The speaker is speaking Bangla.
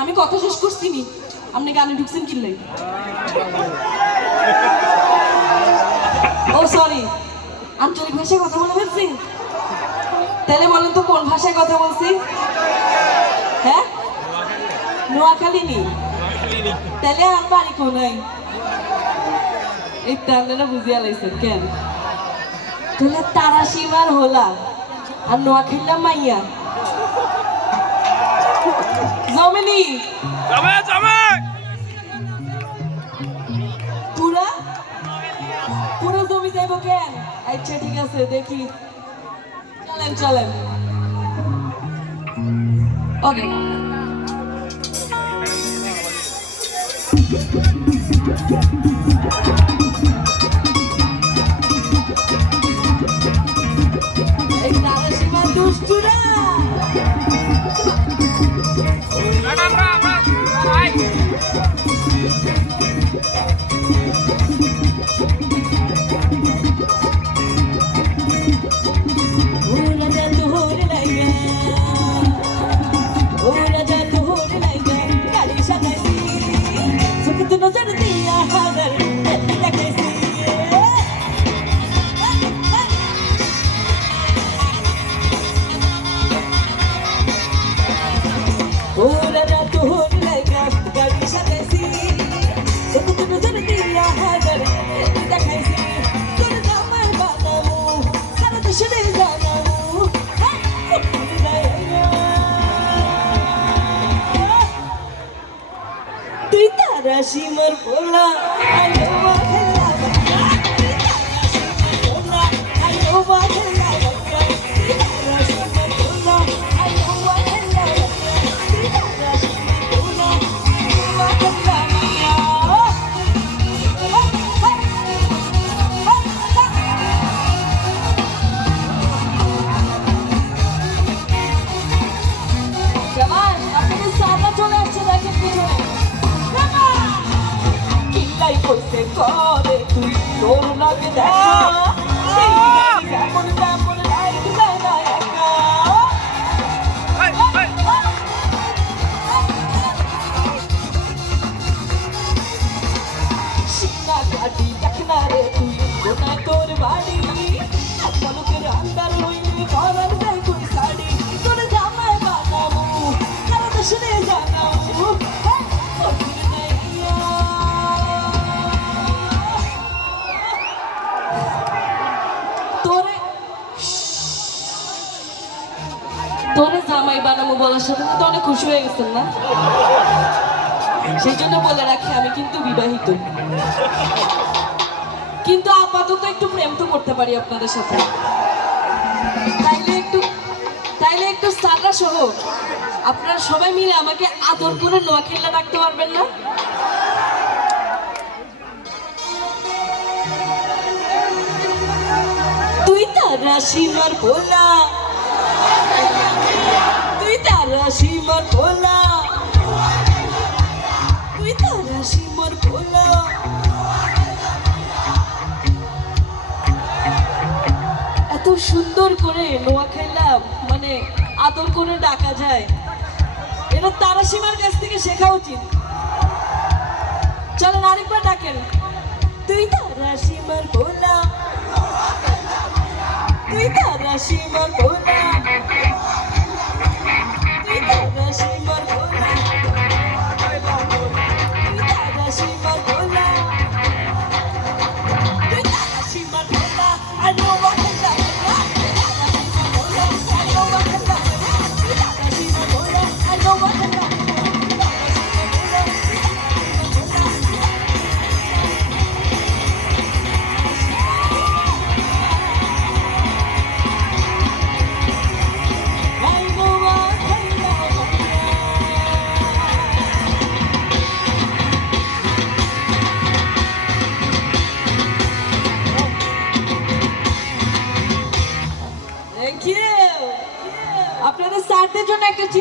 আমি কথা শেষ করছি নি। আপনি গানে ঢুকছেন কিনলে ও সরি আঞ্চলিক ভাষায় কথা বলে ফেলছি তাহলে বলেন তো কোন ভাষায় কথা বলছি? হ্যাঁ? নোয়াখালী তাহলে আর বাড়ি কোনাই এই টান্ডাটা বুঝিয়া লাইছেন কেন? তাহলে তারা সীমার হোলা আর নোয়াখালীলা মাইয়া? জমেনি যাবে যাবে পুরা? পুরো জমি যাইব কেন? আচ্ছা ঠিক আছে দেখি। চলেন চলেন। ওকে। এই তারা সীমার তুই তোর লাগে জামাই বানাবো বলার সাথে তো অনেক খুশি হয়ে গেছেন না? সেই জন্য বলে রাখি, আমি কিন্তু বিবাহিত। কিন্তু আপাতত একটু প্রেম তো করতে পারি আপনাদের সাথে। তাইলে একটু তাইলে একটু সহ, আপনারা সবাই মিলে আমাকে আদর করে নোয়াখিল্লা রাখতে পারবেন না? তুই তারা সীমার ভোলা সীমার ভোলা তুই তারা সীমার ভোলা এত সুন্দর করে নোয়া খেলাম মানে আদর করে ডাকা যায়। এটা তারা সীমার কাছ থেকে শেখা উচিত। চলেন আরেকবার ডাকেন। I know স্যারদের জন্য একটা